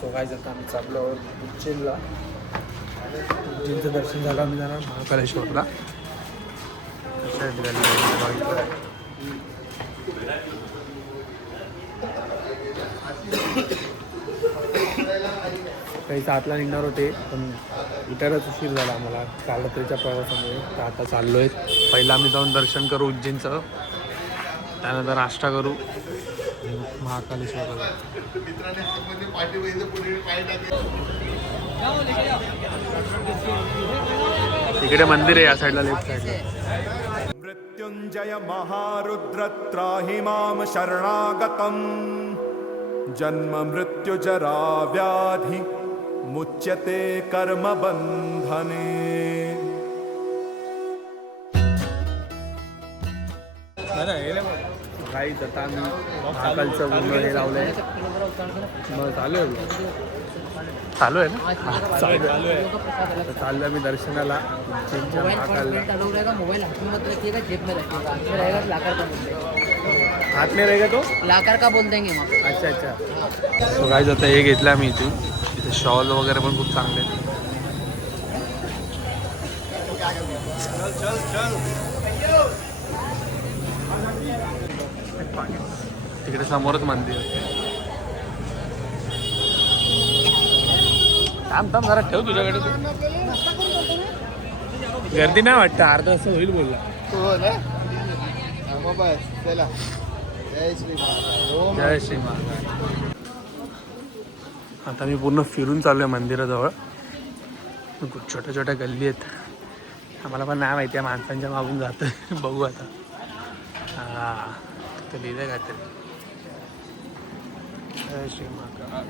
So guys आता आम्ही चाललो उज्जैनला. उज्जैनचं दर्शन झालं, आम्ही जाणार महाकालेश्वरला. काही 7ला निघणार होते पण उठायलाच उशीर झाला आम्हाला काल रात्रीच्या प्रवासामुळे. तर आता चाललो आहे. पहिलं आम्ही जाऊन दर्शन करू उज्जैनचं, त्यानंतर नाश्ता करू महाकालेश्वरला. इकडे मंदिर आहे या साईडला, लेफ्ट साईडला. मृत्युंजय महारुद्र त्राहि माम शरणागतम् जन्म मृत्यु जरा व्याधि मुच्यते कर्म बंधने. काही आता आम्ही महाकालचं गुण हे लावलंय. मग चालू आहे ना, चालू आहे. चाललो आम्ही दर्शनाला उज्जैनच्या महाकालला. मोबाईल हाथ में मत रखिएगा, जेब में रखिएगा. हाथ में रहेगा तो लाकर का बोल देंगे. हात नाही रहेगा तो लाकर का बोल देंगे मग. अच्छा अच्छा. सो गाईज आता हे घेतलं आम्ही इथून. इथे शॉल वगैरे पण खूप चांगले आहेत. तिकडे समोरच मंदिर. थांब थांब जरा ठेव तुझ्याकडे. गर्दी नाही वाटतं, अर्धा असं होईल बोलला. जय श्री महाकाल. आता मी पूर्ण फिरून चालू आहे मंदिराजवळ. खूप छोट्या छोट्या गल्ली आहेत. आम्हाला पण नाही माहिती आहे, माणसांच्या मागून जातं. बघू आता. हां तर लिहिलं आहे काहीतरी. जय श्री महाकाल.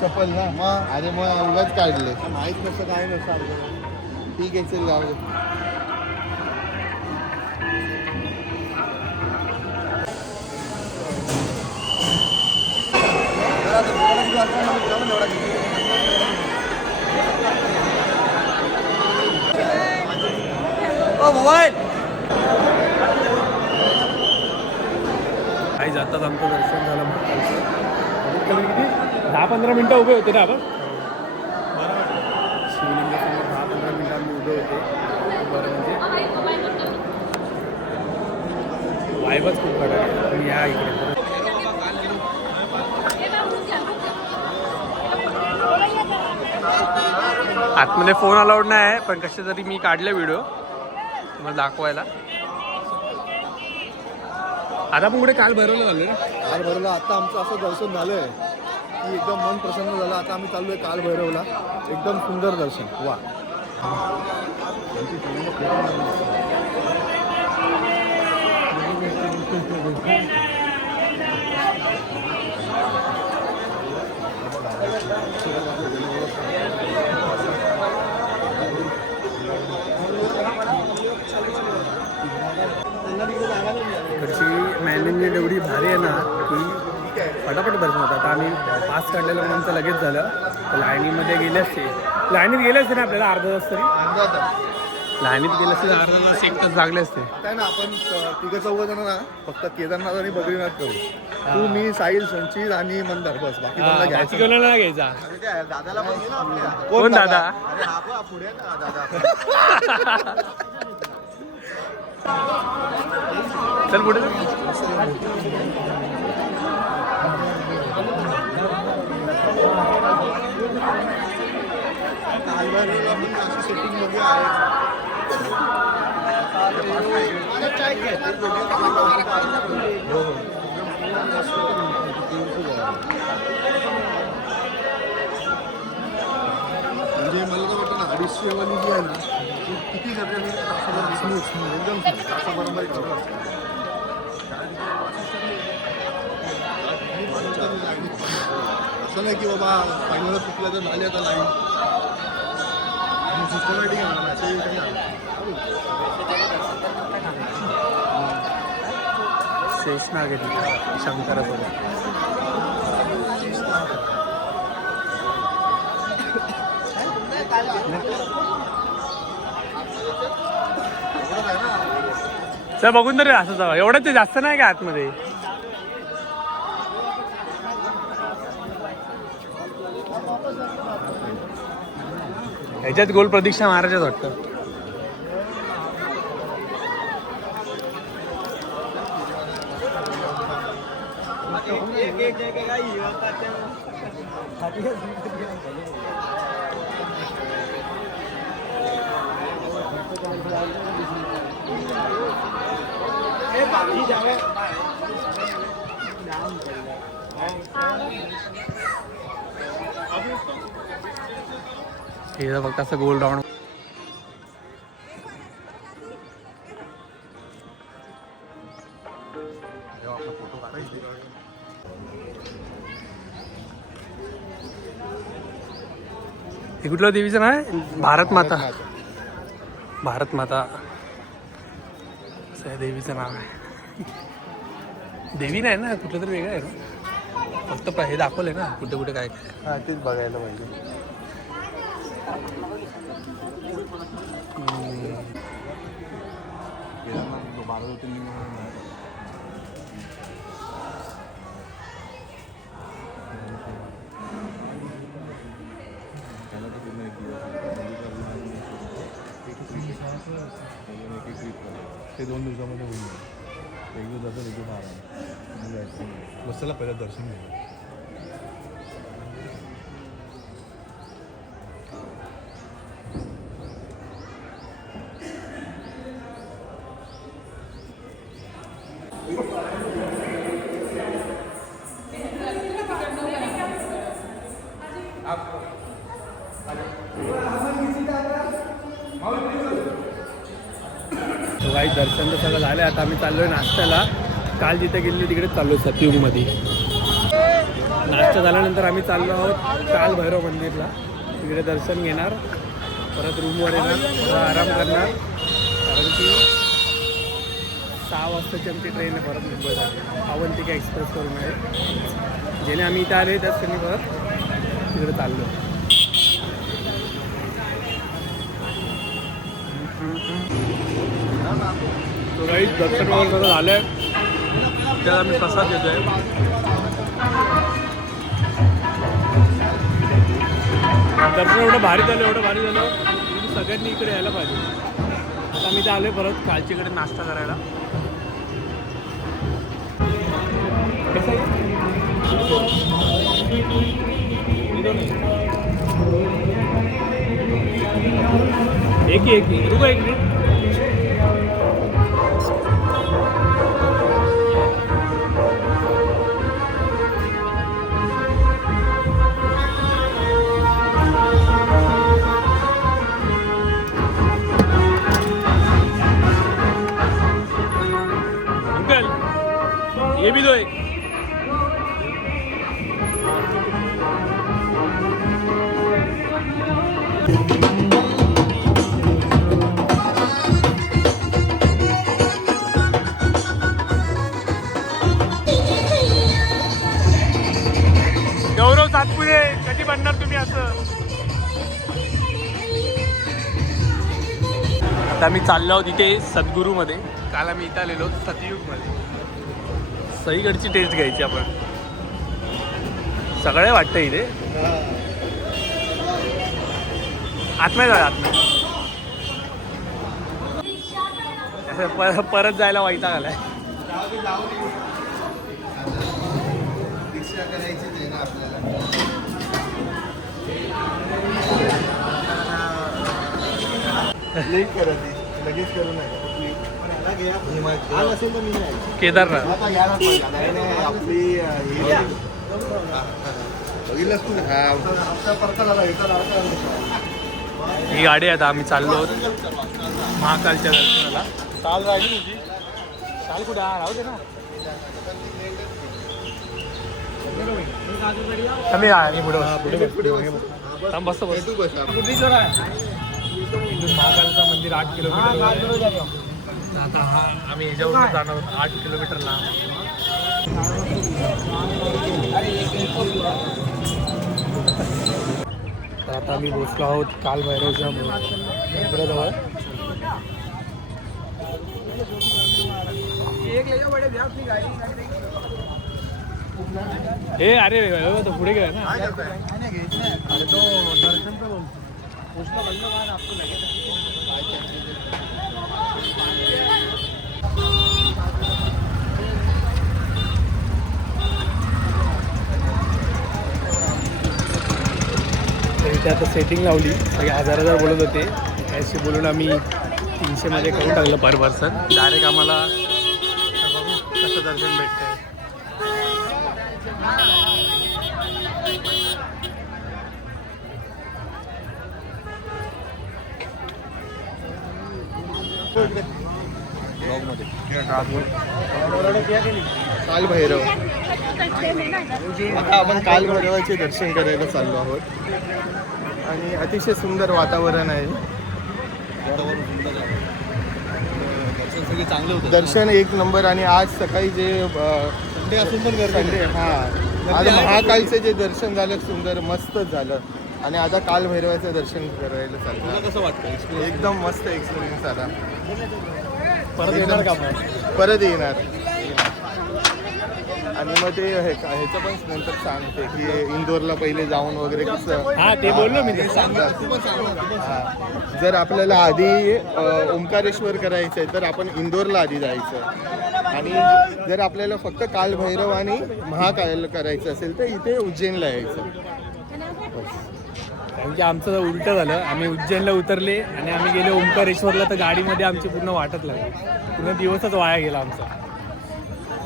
चप्पल ना मग. अरे मग उगाच काढले, माहीत नसतं काय नसतं. ठीक आहे चल जाऊ दे. काही जातात आमचं दर्शन झालं महाकालचं. किती 10-15 मिनटं उभे होते ना आपण. शिवलिंगासमोर 10-15 मिनटं आम्ही उभे होते. बरं म्हणजे वाईबच खूप कडक आहे. तुम्ही या इकडे. आतमध्ये फोन अलाउड नाही आहे, पण कसे तरी मी काढले व्हिडिओ तुम्हाला दाखवायला. आता पण कुठे काल भरवलं झालं ना. काल भैरवला आता आमचं असं दर्शन झालंय की एकदम मन प्रसन्न झालं. आता आम्ही चाललोय काल भैरवला. एकदम सुंदर दर्शन. वा. इकडची मॅनेजमेंट एवढी भारी आहे ना की फटाफट दर्शन होतं. आता आम्ही पास काढलेलं म्हणून आमचं लगेच झालं. तर लाईनीमध्ये गेले असते, लाईनीत गेले असते ना आपल्याला अर्धा तास तरी. लाईनीत गेले असते अर्धा तास, 1 तास लागले असते. काय ना आपण 3-4 जण ना फक्त केदारनाथ आणि बद्रीनाथ करू. तू, मी, साहिल, संचित आणि मंदार, बस. बाकी कोणाला घ्यायचं कोणाला घ्यायचा. दादाला कोण दादा. पुढे ना दादा. चल पुढे. सेटिंग मध्ये आहे. म्हणजे मला तर वाटतं ना 250 वाली जी आहे ना ती किती सगळ्यांनी एकदम असं बरोबर असं असं नाही की बाबा पहिल्यांदा चुकलं तर झाले आता नाही सिस्टमॅटिक आहे ना मेसेज शेषनाग आहे तिथे शंकरासोबत. चल बघून तरी असं जावं. एवढं ते जास्त नाही का आतमध्ये. ह्याच्यात गोल प्रदीक्षा महाराजच वाटतं. हे फक्त असं गोल राऊंड. हे कुठलं देवीचं नाव आहे? भारत माता. भारत माता असं देवीचं नाव आहे. देवी नाही ना, कुठलं तरी वेगळं आहे ना. फक्त हे दाखवलंय ना कुठे कुठे काय काय. हां तेच बघायला पाहिजे. ते 2 दिवसामध्ये होऊन जाईल. एक दिवस जातं, एक दिवस आराम. बसला पहिलं दर्शन घ्यायला. काही दर्शन तर सगळं झालं. आता आम्ही चाललोय नाश्त्याला. काल जिथे गेलेलो तिकडे चाललो सतयुगमध्ये. नाश्ता झाल्यानंतर आम्ही चाललो आहोत काल भैरव मंदिरला. तिकडे दर्शन घेणार, परत रूमवर येणार, थोडा आराम करणार. कारण की 6 वाजताची आमची ट्रेन आहे परत मुंबईला. अवंतिका एक्सप्रेस करून आहे. जेणे आम्ही इथं आले त्याच त्यांनी परत तिकडे चाललो. तो काही दर्शन वगैरे सगळं झालं आहे. त्याला आम्ही प्रसाद देतो आहे. दर्शन एवढं भारी झालं, एवढं भारी झालं. तुम्ही सगळ्यांनी इकडे यायला पाहिजे. आता आम्ही इथे आलो आहे परत कालचीकडे नाश्ता करायला. एक रुको एक मिनिट. अंकल ये भी दो एक. गौरव सातपुते कधी बनणार तुम्ही असं. आता आम्ही चाललो आहोत इथे सद्गुरूमध्ये. काल आम्ही इथं आलेलो सतयुगमध्ये. सईकडची टेस्ट घ्यायची आपण. सगळे वाटतं इथे. आतमध्ये जाऊया आतमध्ये. असं परत जायला वैताग आलाय. लगेच करू नका. असेल तर मी नाही. केदारनाथ आपली बघितलंस तू. हा परत झाला. ही गाडी आता आम्ही चाललो आहोत महाकालच्या दर्शनाला. चाल राहिली तुझी. चाल कुठे राहू दे ना. कमी आणि पुढे थांब बसतो बस तू बस महाकालचं मंदिर 8 किलोमीटर. आता हा आम्ही ह्याच्यावरून जाणार आहोत 8 किलोमीटरला. तर आता आम्ही पोचलो आहोत कालभैरवच्या मंदिराजवळ. हे अरे तो पुढे गेला ना. अरे तो दर्शनचा बोलतो. इथे आता सेटिंग लावली. सगळे 1000 बोलत होते. त्याशी बोलून आम्ही 300 मध्ये करून टाकलं पर पर्सन. डायरेक्ट आम्हाला बघू कसं दर्शन भेटतंय. काल भैरव. आता आपण काल भैरवाचे दर्शन करायला चाललो आहोत आणि अतिशय सुंदर वातावरण आहे. दर्शन एक नंबर. आणि आज सकाळी जे संडे असून पण संडे आज महाकालचं जे दर्शन झालं सुंदर मस्तच झालं. आणि आता काल भैरवाचं दर्शन करायला चाललं. कसं वाटतं? एकदम मस्त एक्सपिरियन्स आला. परत येणार का परत येणार. आणि मग ते ह्याचं पण नंतर सांगते की इंदोरला पहिले जाऊन वगैरे कसं. हा ते बोललो मी. जर आपल्याला आधी ओंकारेश्वर करायचं आहे तर आपण इंदोरला आधी जायचं. आणि जर आपल्याला फक्त काल भैरव आणि महाकाल करायचं असेल तर इथे उज्जैनला यायचं. कारण की आमचं उलटं झालं. आम्ही उज्जैनला उतरले आणि आम्ही गेलो ओंकारेश्वरला. तर गाडीमध्ये आमची पूर्ण वाटत लागली. पूर्ण दिवसच वाया गेला आमचा.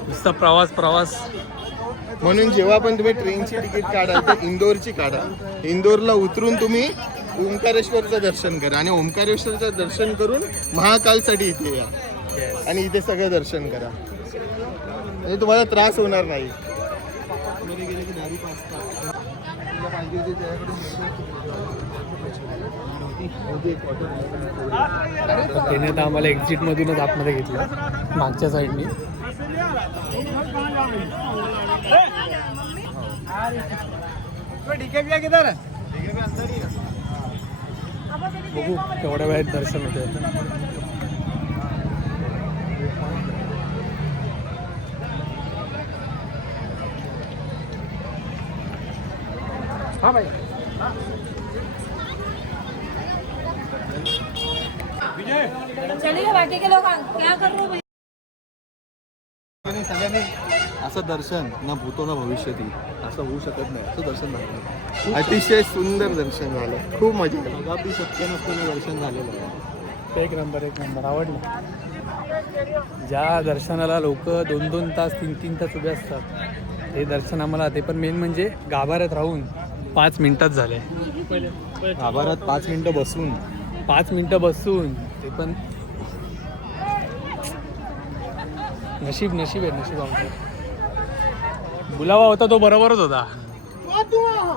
नुसता प्रवास. म्हणून जेव्हा पण तुम्ही ट्रेनची तिकीट काढाल तर इंदोरची काढा. इंदोरला उतरून तुम्ही ओंकारेश्वरचं दर्शन करा आणि ओंकारेश्वरचं दर्शन करून महाकालसाठी इथे या आणि इथे सगळं दर्शन करा. म्हणजे तुम्हाला त्रास होणार नाही. त्याने तर आम्हाला एक्झिटमधूनच आतमध्ये घेतलं मागच्या साईडनी. बघू केवढ्या वेळात दर्शन होते. हा भाई चलिए बाकी के लोग क्या कर रहे हो. सगळ्यांनी असं दर्शन ना भूतो ना भविष्यती असं होऊ शकत नाही. असं दर्शन झालं. अतिशय सुंदर दर्शन झालं. खूप मजा आली. अगदी शक्य नसताना दर्शन झालेलं आहे. एक नंबर आवडलं. ज्या दर्शनाला लोक 2-2 तास 3-3 तास उभे असतात ते दर्शन आम्हाला. ते पण मेन म्हणजे गाभाऱ्यात राहून 5 मिनिटात झाले. गाभाऱ्यात 5 मिनिटं बसून 5 मिनिटं बसून ते पण नशीब आहे आमचं. बुलावा होता तो बरोबरच होता.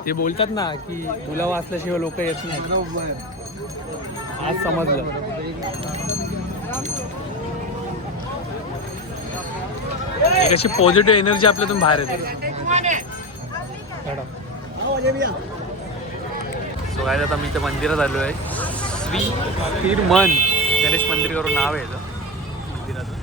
ते बोलतात ना की बुलावा असल्याशिवाय लोक येत नाही. आज समजलं. एक अशी पॉझिटिव्ह एनर्जी आपल्यातून बाहेर येते. सो काय आता मी त्या मंदिरात आलो आहे. श्री स्थिर मन गणेश मंदिर करून नाव आहे मंदिराचं.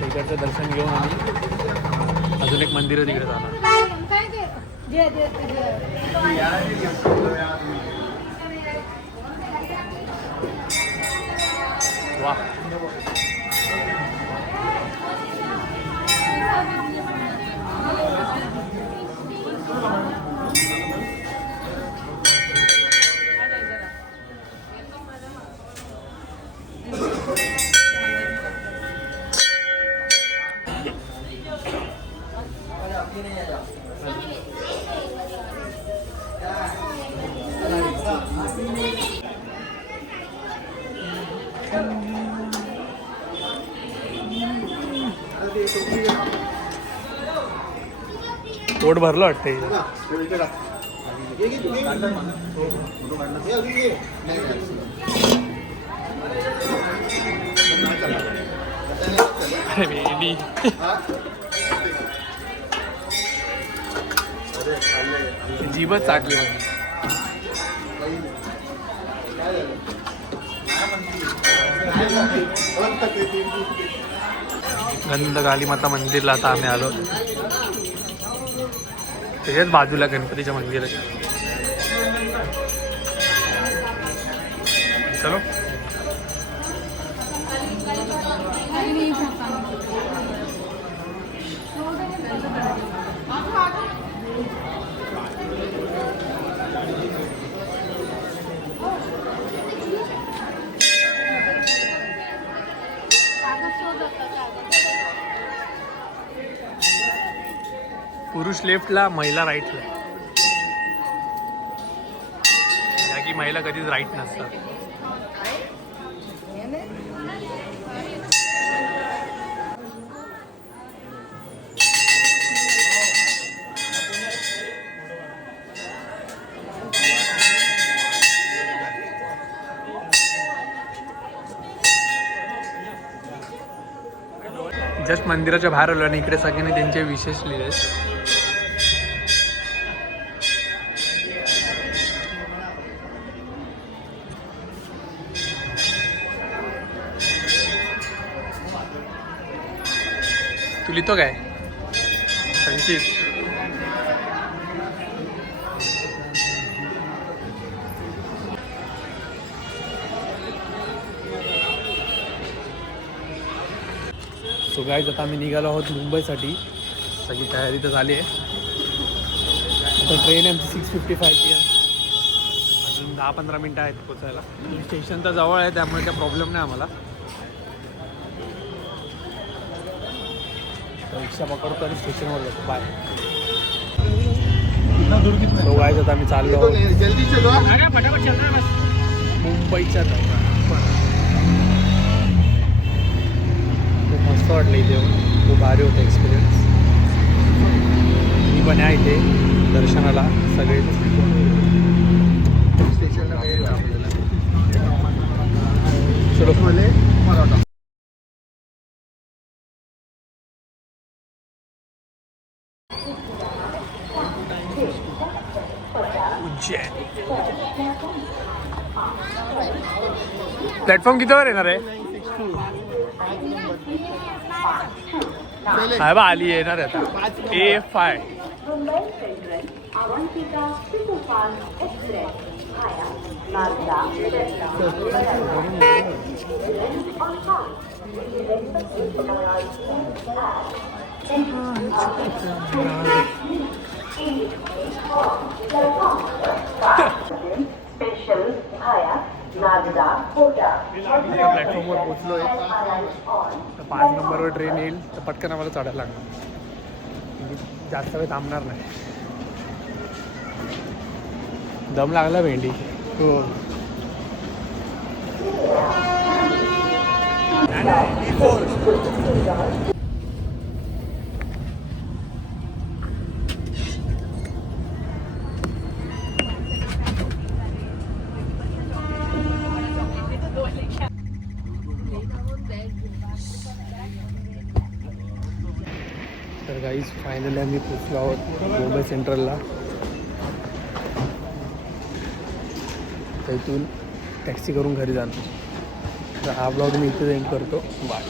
तिकडचं दर्शन घेऊन आम्ही अजून एक मंदिर तिकडे जाणार. वा पोट भरलं वाटतं इथं. अरे बेबी. जीभच चाकली माझी. गंध गाली माता मंदिरला आता आम्ही आलो. त्याच्याच बाजूला गणपतीच्या मंदिराच्या. चलो. पुरुष लेफ्टला, महिला राईटला. या की महिला कधीच राईट नसतात. जस्ट मंदिराच्या बाहेर आलो आणि इकडे सगळ्यांनी त्यांचे विशेष लिहिले. तू लिहितो काय संचित? सो गाईज आता आम्ही निघालो आहोत मुंबईसाठी. सगळी तयारी तर झाली आहे. आता ट्रेन आमची 6:55 PM. अजून 10-15 मिनटं आहेत पोचायला. स्टेशन तर जवळ आहे त्यामुळे काही प्रॉब्लेम नाही आम्हाला. रिक्षा पकडतो आणि स्टेशनवर जातो. बाय. सो गाईज आता आम्ही चाललो आहोत मुंबईच्या दौरा. खूप मस्त वाटलं इथे. खूप भारी होतं एक्सपिरियन्स. मी पण आहे इथे दर्शनाला. सगळे स्टेशनला वेळ आहे आपल्याला. चलो. मराठा. उज्जैन. प्लॅटफॉर्म कितीवर येणार आहे? काय बा आली येणार आहे आता. A5. प्लॅटफॉर्मवर पोचलोय. 5 नंबरवर ट्रेन येईल तर पटकन आम्हाला चढायला लागणार. जास्त वेळ थांबणार नाही. दम लागला भेंडी. हो. तर गाईज फायनली आम्ही पोचलो आहोत मुंबई सेंट्रलला. तर इथून टॅक्सी करून घरी जाणार. तर हा ब्लॉग मी इथे एंड करतो. बाय.